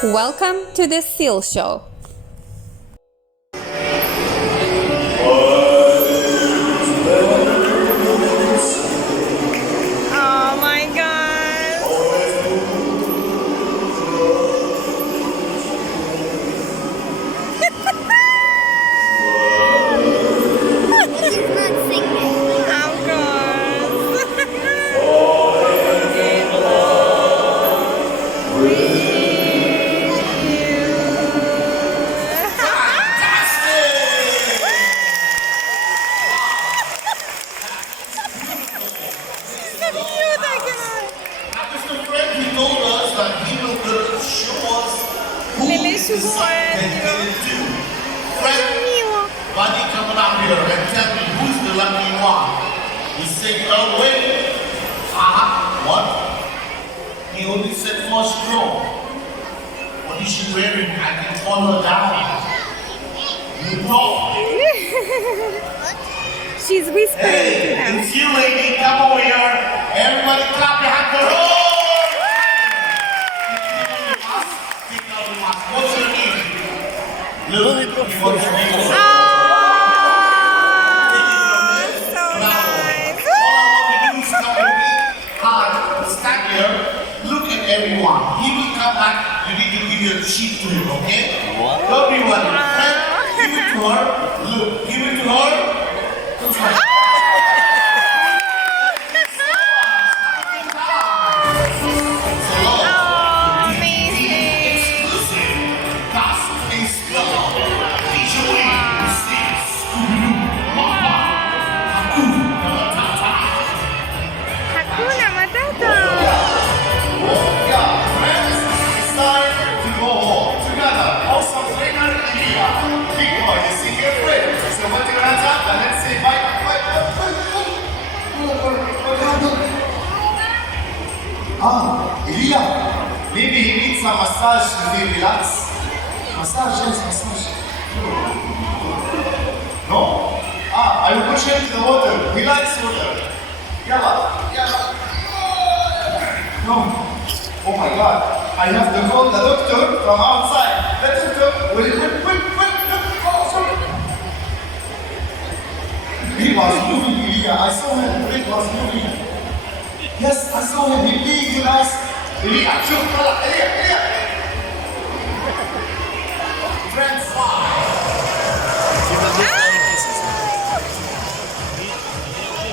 Welcome to the Seal Show. Oh my God! He's not singing. Of course. Mr. Fred, he told us that he will show us who Lily is should go ahead, dedicated to. Fred, buddy, come out here and tell me who's the lucky one. You say, oh, wait. What? He only said first row. What is she wearing? I can follow down. You know. She's whispering to Hey, him. it's you, lady. Come over here. Everybody clap your hands. What's your name? Lily. What's your name? Oh, so nice. All I want to do is come with me. Stand here. Look at everyone. He will come back. You need to give your sheet to him, okay? What? Don't be worried. Fred, give it to her. Look, give it to her. Oh, amazing. Hakuna Matata. Elia, maybe he needs some massage to be relaxed. Massage, yes, massage. No? I will push him to the water. He likes water. Yalla, yalla. No. Oh my God. I have to call the doctor from outside. The doctor will. Oh, sorry. He was moving, Elia. I saw him. He was moving. Yes, I saw him. He beat us. Elia, شوف طلع. Elia. Friends,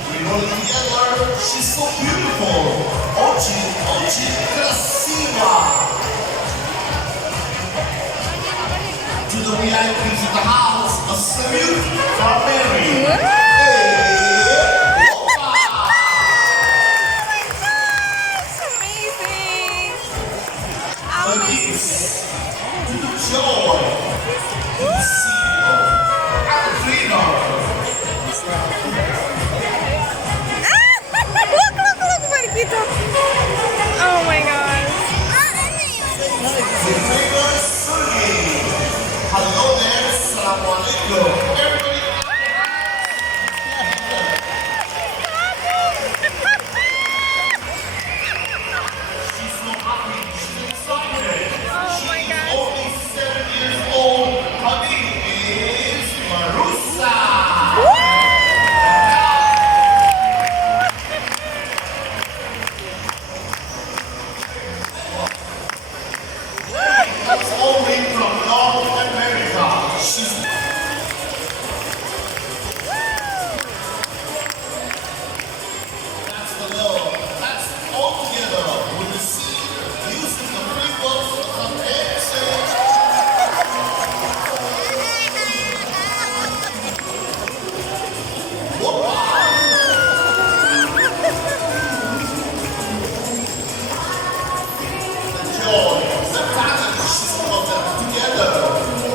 we roll together. She's so beautiful. Очень красиво. To the VIPs in the house, a salute from Mary. To the joy, to the seal, and the freedom. Look, Marquito. Oh my God. The famous Sergey. Hello there, Assalamu alaikum. Everybody. She's so happy, she's excited. Oh my God. Only 7 years old. Her name is Marusa. That's all the way from North America. She's that's the love. That's all together with the seed using the principles of exchange. The joy, the talent, she's put them together.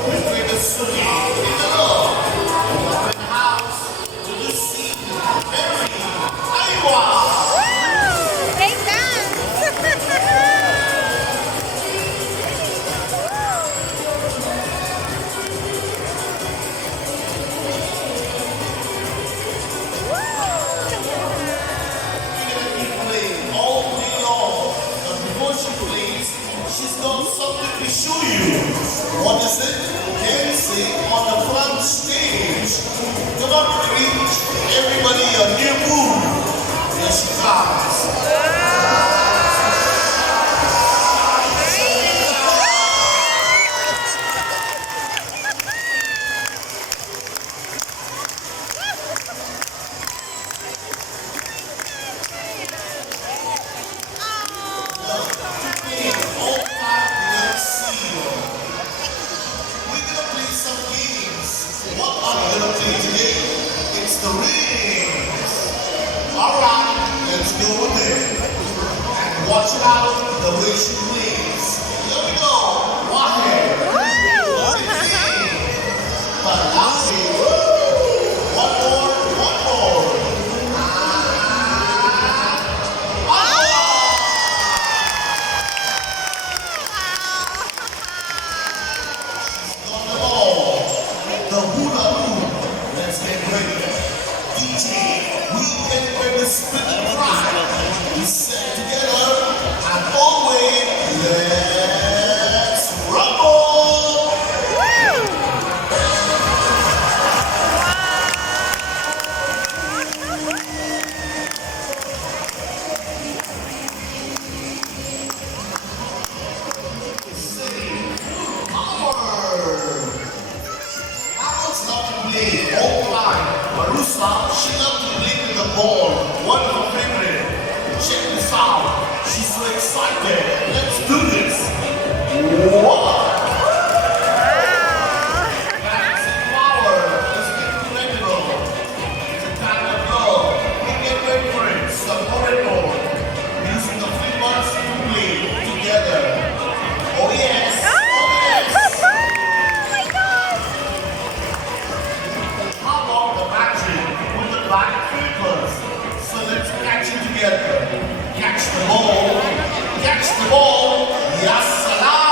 We bring the city in the love. Open the house to the sea. Mary, Iowa. Break dance. All day long, but before she plays, she's got something to show you what is it dancing on the front stage. Come on, reach everybody a new move. Here she comes. It's the rings. Alright, let's go with it. And watch out the way she plays. Here we go. Wahid. Balashi. One more. The hula hoop. Let's get ready. DJ, we get ready to split the crowd. We set together and always let's rumble. Marusa, she loves to play with the ball. One of her favorite. Check this out. She's so excited. Let's do this. What? Dancing power is incredible. It's a kind of love. We get ready for it. Support it all. Using the flippers to play together. Oh yes. Black flippers. So let's catch it together. Catch the ball. Catch the ball. Yes, salam.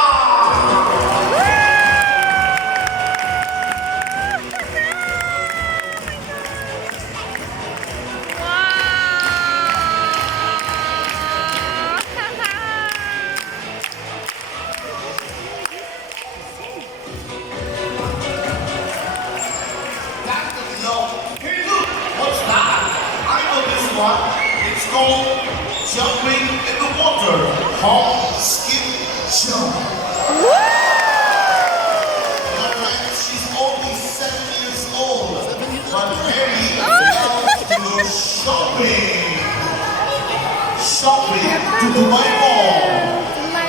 It's called jumping in the water. Hop, skip, jump. My friend, she's only 7 years old, but very loves to go shopping. Shopping to Dubai Mall.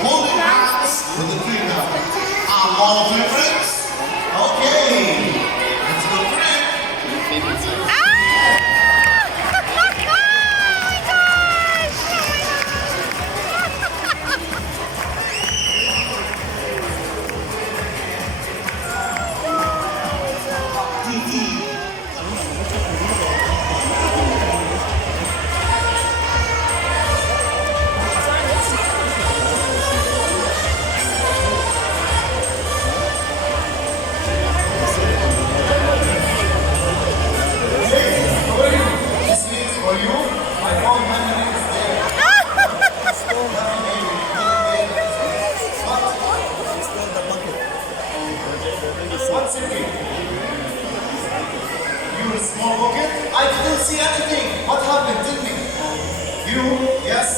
Holding hands with the trainer. Are all favorites? Okay. Let's go, friend. Small pocket? I didn't see anything. What happened? Tell me. You, yes.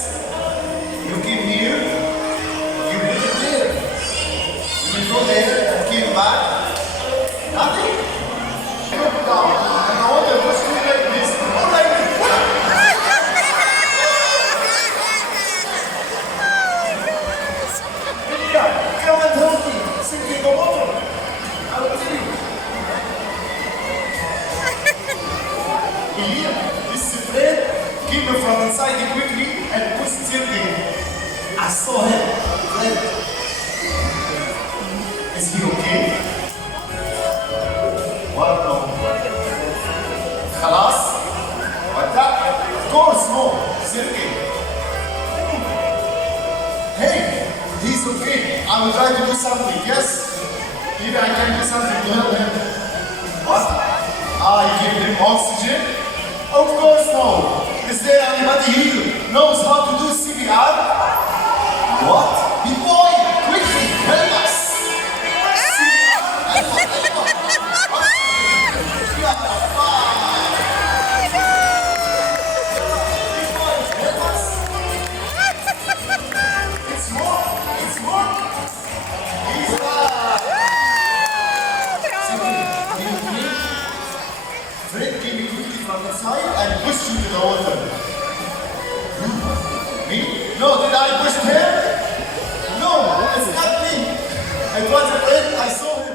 You came here. You did it there. You go there and came back. Nothing. I go down and I want to just do like this. All like this. Come and help me. Sink in the water. I will tell you. Here, this friend came from inside quickly and pushed something. I saw him. Like, is he okay? What no? Khalas? What that? Of course no. Sergey. Hey, he's okay. I will try to do something, yes? Maybe I can do something to help him. What? I give him oxygen? Of course no. Is there anybody here who knows how to do CPR? What? Big boy, quickly, help your turn. Me? No, did I push him? No, it's not me. It was a friend, I saw him.